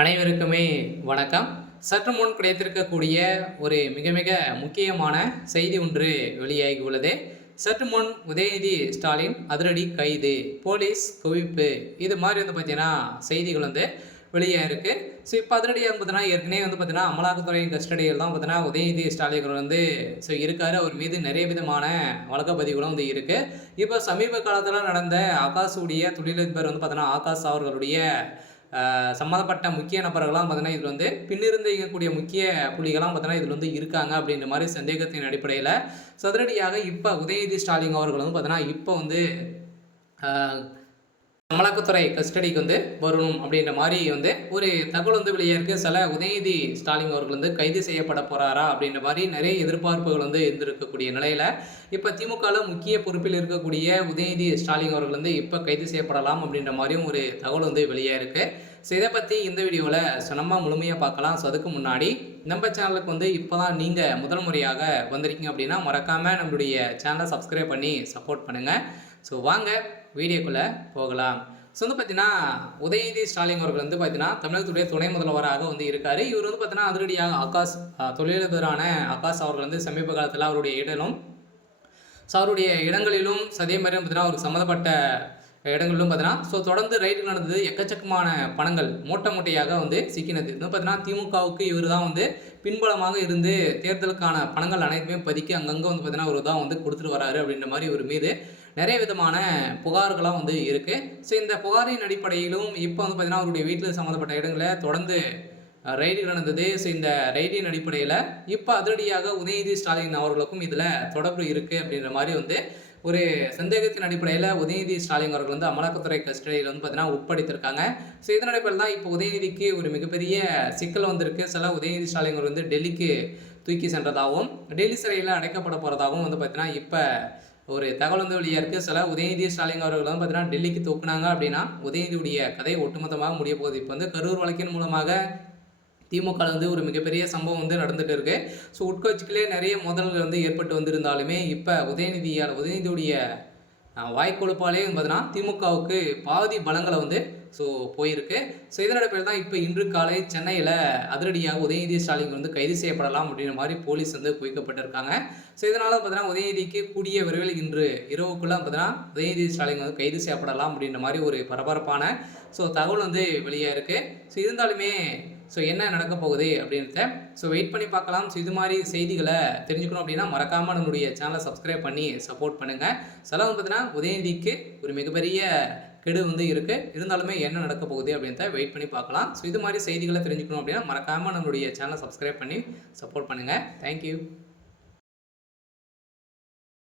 அனைவருக்குமே வணக்கம். சற்று முன் கிடைத்திருக்கக்கூடிய ஒரு மிக மிக முக்கியமான செய்தி ஒன்று வெளியாகி உள்ளது. சற்று முன் உதயநிதி ஸ்டாலின் அதிரடி கைது, போலீஸ் குவிப்பு, இது மாதிரி பார்த்தீங்கன்னா செய்திகள் வெளியாயிருக்கு. ஸோ இப்போ அதிரடியாக பார்த்தீங்கன்னா ஏற்கனவே பார்த்தீங்கன்னா அமலாக்கத்துறை கஸ்டடியில் தான் பார்த்தீங்கன்னா உதயநிதி ஸ்டாலின் இருக்காரு. அவர் மீது நிறைய விதமான வழக்கு பதிவுகளும் இருக்குது. இப்போ சமீப காலத்தில் நடந்த ஆகாஷுடைய தொழிலதிபர் பார்த்தீங்கன்னா ஆகாஷ் அவர்களுடைய சம்மந்தப்பட்ட முக்கிய நபர்கள்லாம் பார்த்தீங்கன்னா இதில் பின்னிருந்து இயங்கக்கூடிய முக்கிய புள்ளிகள்லாம் பார்த்தீங்கன்னா இதில் இருக்காங்க அப்படின்ற மாதிரி சந்தேகத்தின் அடிப்படையில் சதுரடியாக இப்போ உதயநிதி ஸ்டாலின் அவர்கள் பார்த்தீங்கன்னா இப்போ அமலாக்கத்துறை கஸ்டடிக்கு வரணும் அப்படின்ற மாதிரி ஒரு தகவல் வெளியே சில உதயநிதி ஸ்டாலின் அவர்கள் கைது செய்யப்பட போகிறாரா அப்படின்ற மாதிரி நிறைய எதிர்பார்ப்புகள் இருந்திருக்கக்கூடிய நிலையில் இப்போ திமுகவில் முக்கிய பொறுப்பில் இருக்கக்கூடிய உதயநிதி ஸ்டாலின் அவர்கள் இப்போ கைது செய்யப்படலாம் அப்படின்ற மாதிரியும் ஒரு தகவல் வெளியே இருக்குது. ஸோ இதை பற்றி இந்த வீடியோவில் நம்ம முழுமையாக பார்க்கலாம். ஸோ அதுக்கு முன்னாடி நம்ம சேனலுக்கு இப்போ தான் நீங்கள் முதல் முறையாக வந்திருக்கீங்க அப்படின்னா மறக்காமல் நம்மளுடைய சேனலை சப்ஸ்கிரைப் பண்ணி சப்போர்ட் பண்ணுங்கள். ஸோ வாங்க வீடியோக்குள்ளே போகலாம். ஸோ பார்த்தீங்கன்னா உதயநிதி ஸ்டாலின் அவர்கள் பார்த்தீங்கன்னா தமிழகத்துடைய துணை முதல்வராக இருக்கார். இவர் பார்த்தீங்கன்னா அதிரடியாக ஆகாஷ் தொழிலதிபரான ஆகாஷ் அவர்கள் சமீப காலத்தில் அவருடைய இடலும் ஸோ அவருடைய இடங்களிலும் அதே மாதிரி பார்த்தீங்கன்னா அவருக்கு சம்மந்தப்பட்ட இடங்களிலும் பார்த்தீங்கன்னா ஸோ தொடர்ந்து ரைடு நடந்தது. எக்கச்சக்கமான பணங்கள் மூட்டையாக சிக்கினது. பார்த்தீங்கன்னா திமுகவுக்கு இவர் தான் பின்பலமாக இருந்து தேர்தலுக்கான பணங்கள் அனைத்துமே பதிக்கி அங்கங்கே பார்த்தீங்கன்னா ஒரு தான் கொடுத்துட்டு வராரு அப்படின்ற மாதிரி ஒரு மீது நிறைய விதமான புகார்களாக இருக்குது. ஸோ இந்த புகாரின் அடிப்படையிலும் இப்போ பார்த்தீங்கன்னா அவருடைய வீட்டில் சம்மந்தப்பட்ட இடங்களில் தொடர்ந்து ரைடு நடந்தது. ஸோ இந்த ரைடின் அடிப்படையில் இப்போ அதிரடியாக உதயநிதி ஸ்டாலின் அவர்களுக்கும் இதில் தொடர்பு இருக்குது அப்படின்ற மாதிரி ஒரு சந்தேகத்தின் அடிப்படையில் உதயநிதி ஸ்டாலின் அவர்கள் அமலாக்கத்துறை கஸ்டடியில் பார்த்தீங்கன்னா உட்படுத்திருக்காங்க. ஸோ இதன் அடிப்படையில் தான் இப்போ உதயநிதிக்கு ஒரு மிகப்பெரிய சிக்கல் வந்திருக்கு. சில உதயநிதி ஸ்டாலின் அவர்கள் டெல்லிக்கு தூக்கி சென்றதாகவும் டெல்லி சிறையில் அடைக்கப்பட போகிறதாகவும் பார்த்தீங்கன்னா இப்போ ஒரு தகவல் வெளியாக இருக்குது. சில உதயநிதி ஸ்டாலின் அவர்கள் பார்த்தீங்கன்னா டெல்லிக்கு தூக்குனாங்க அப்படின்னா உதயநிதியுடைய கதை ஒட்டுமொத்தமாக முடிய போகுது. இப்போ கரூர் வழக்கின் மூலமாக திமுக ஒரு மிகப்பெரிய சம்பவம் நடந்துட்டு இருக்கு. ஸோ உட்கட்சிகளே நிறைய மோதல்கள் ஏற்பட்டு வந்திருந்தாலுமே இப்போ உதயநிதியுடைய வாய்க்கொழுப்பாலே பார்த்தீங்கன்னா திமுகவுக்கு பாதி பலங்களை ஸோ போயிருக்கு. ஸோ இதனோட பேர் தான் இப்போ இன்று காலை சென்னையில் அதிரடியாக உதயநிதி ஸ்டாலின் கைது செய்யப்படலாம் அப்படின்ற மாதிரி போலீஸ் குவிக்கப்பட்டிருக்காங்க. ஸோ இதனால் பார்த்தீங்கன்னா உதயநிதிக்கு கூடிய விரைவில் இன்று இரவுக்குள்ளே பார்த்தீங்கன்னா உதயநிதி ஸ்டாலின் கைது செய்யப்படலாம் அப்படின்ற மாதிரி ஒரு பரபரப்பான ஸோ தகவல் வெளியாக இருக்குது. ஸோ இருந்தாலுமே ஸோ என்ன நடக்க போகுது அப்படின்றத ஸோ வெயிட் பண்ணி பார்க்கலாம். ஸோ இது மாதிரி செய்திகளை தெரிஞ்சுக்கணும் அப்படின்னா மறக்காமல் நம்மளுடைய சேனலை சப்ஸ்கிரைப் பண்ணி சப்போர்ட் பண்ணுங்கள். செலவு பார்த்தீங்கன்னா உதயநிதிக்கு ஒரு மிகப்பெரிய கெடு இருக்குது. இருந்தாலுமே என்ன நடக்க போகுது அப்படின்றத வெயிட் பண்ணி பார்க்கலாம். ஸோ இது மாதிரி செய்திகளை தெரிஞ்சுக்கணும் அப்படின்னா மறக்காமல் நம்மளுடைய சேனலை சப்ஸ்கிரைப் பண்ணி சப்போர்ட் பண்ணுங்கள். தேங்க்யூ.